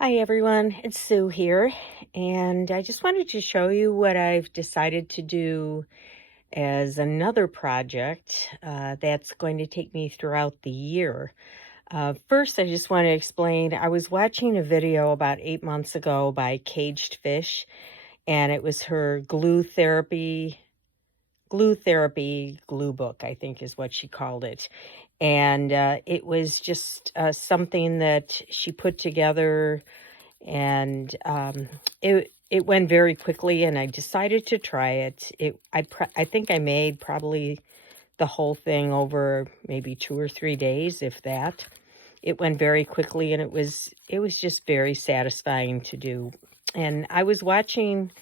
Hi everyone, it's Sue here, and I just wanted to show you what I've decided to do as another project that's going to take me throughout the year. First, I just want to explain, I was watching a video about 8 months ago by Kagedfish, and it was her glue book, I think is what she called it. And it was just something that she put together, and it went very quickly, and I decided to try it. I think I made probably the whole thing over maybe 2 or 3 days, if that. It went very quickly, and it was just very satisfying to do. And I was watching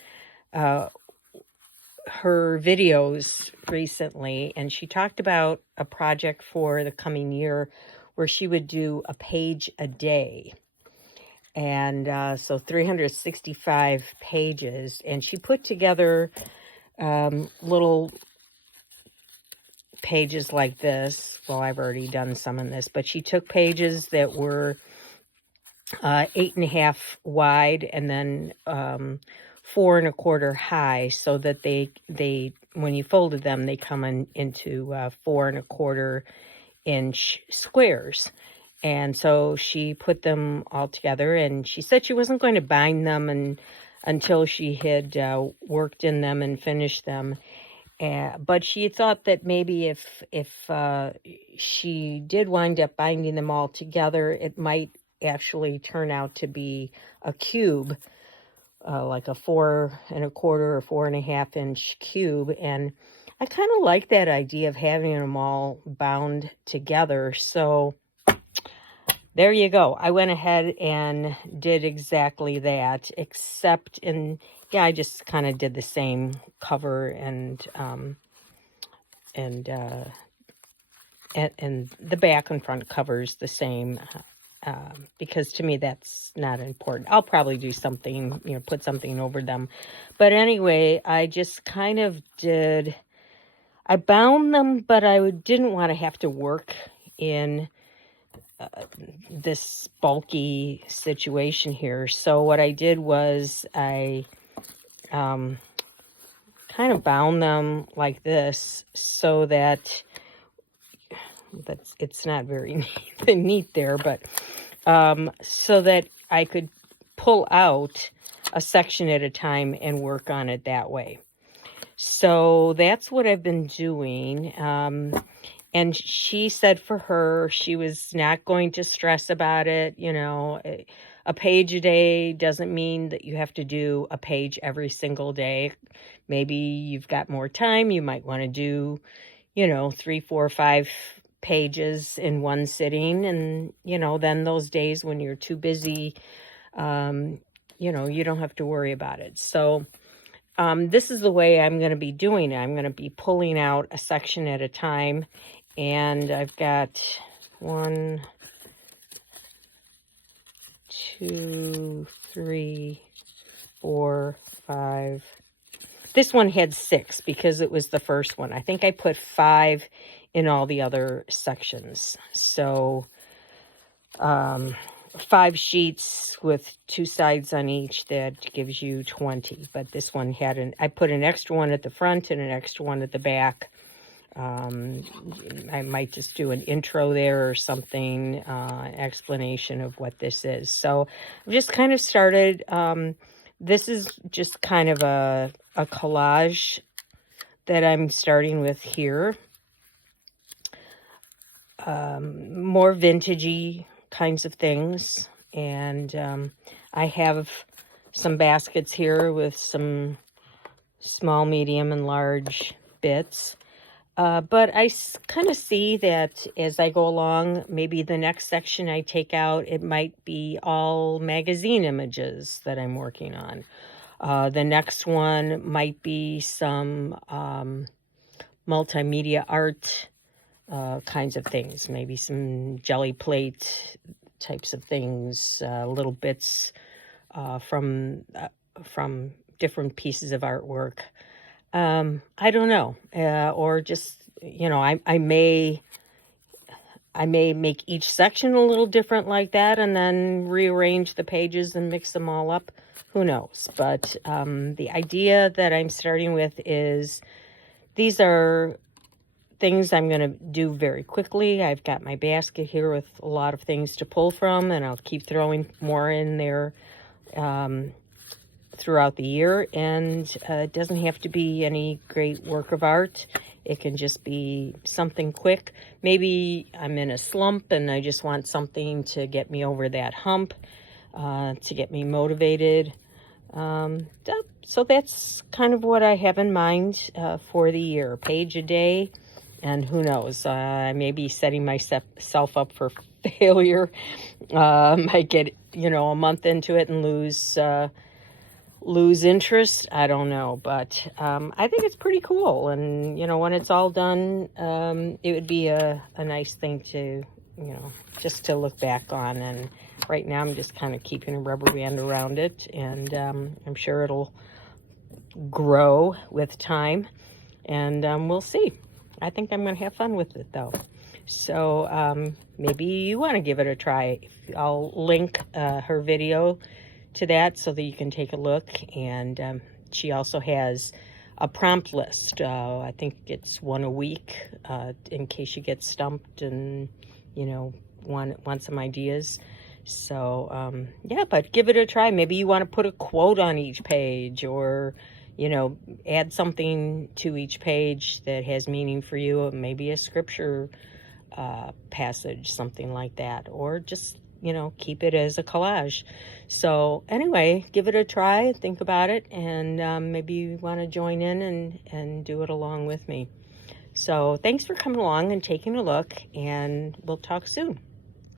her videos recently, and she talked about a project for the coming year where she would do a page a day. And so 365 pages, and she put together little pages like this. Well, I've already done some in this, but she took pages that were 8.5 wide and then 4.25 high, so that they when you folded them, they come into 4.25 inch squares. And so she put them all together, and she said she wasn't going to bind them until she had worked in them and finished them. But she thought that maybe if she did wind up binding them all together, it might actually turn out to be a cube, like a 4.25 or 4.5 inch cube. And I kind of like that idea of having them all bound together. So there you go. I went ahead and did exactly that, except I just kind of did the same cover and the back and front covers the same, because to me that's not important. I'll probably do something, put something over them. But anyway, I just kind of I bound them, but I didn't want to have to work in this bulky situation here. So what I did was I kind of bound them like this, so that it's not very neat there, but so that I could pull out a section at a time and work on it that way. So that's what I've been doing. And she said for her, she was not going to stress about it. A page a day doesn't mean that you have to do a page every single day. Maybe you've got more time. You might want to do, 3, 4, 5 pages in one sitting. And, then those days when you're too busy, you don't have to worry about it. So this is the way I'm going to be doing it. I'm going to be pulling out a section at a time. And I've got 1, 2, 3, 4, 5. This one had 6 because it was the first one. I think I put 5 in all the other sections. So 5 sheets with 2 sides on each, that gives you 20. But this one had I put an extra one at the front and an extra one at the back. I might just do an intro there or something, explanation of what this is. So I've just kind of started. This is just kind of a collage that I'm starting with here. More vintagey kinds of things. And I have some baskets here with some small, medium, and large bits. But I kind of see that as I go along, maybe the next section I take out, it might be all magazine images that I'm working on. The next one might be some multimedia art kinds of things, maybe some jelly plate types of things, little bits from different pieces of artwork. I don't know, or just, I may I may make each section a little different like that and then rearrange the pages and mix them all up. Who knows? But the idea that I'm starting with is these are things I'm going to do very quickly. I've got my basket here with a lot of things to pull from, and I'll keep throwing more in there throughout the year. And it doesn't have to be any great work of art. It can just be something quick. Maybe I'm in a slump and I just want something to get me over that hump, to get me motivated. So that's kind of what I have in mind for the year. A page a day. And who knows, I may be setting myself up for failure. Might get, a month into it and lose interest. I don't know, but I think it's pretty cool. And, when it's all done, it would be a nice thing to, just to look back on. And right now I'm just kind of keeping a rubber band around it. And I'm sure it'll grow with time. And we'll see. I think I'm going to have fun with it, though. So maybe you want to give it a try. I'll link her video to that so that you can take a look. And she also has a prompt list. I think it's one a week in case you get stumped and, want some ideas. So, yeah, but give it a try. Maybe you want to put a quote on each page or add something to each page that has meaning for you, maybe a scripture passage, something like that, or just, keep it as a collage. So anyway, give it a try, think about it, and maybe you want to join in and do it along with me. So thanks for coming along and taking a look, and we'll talk soon.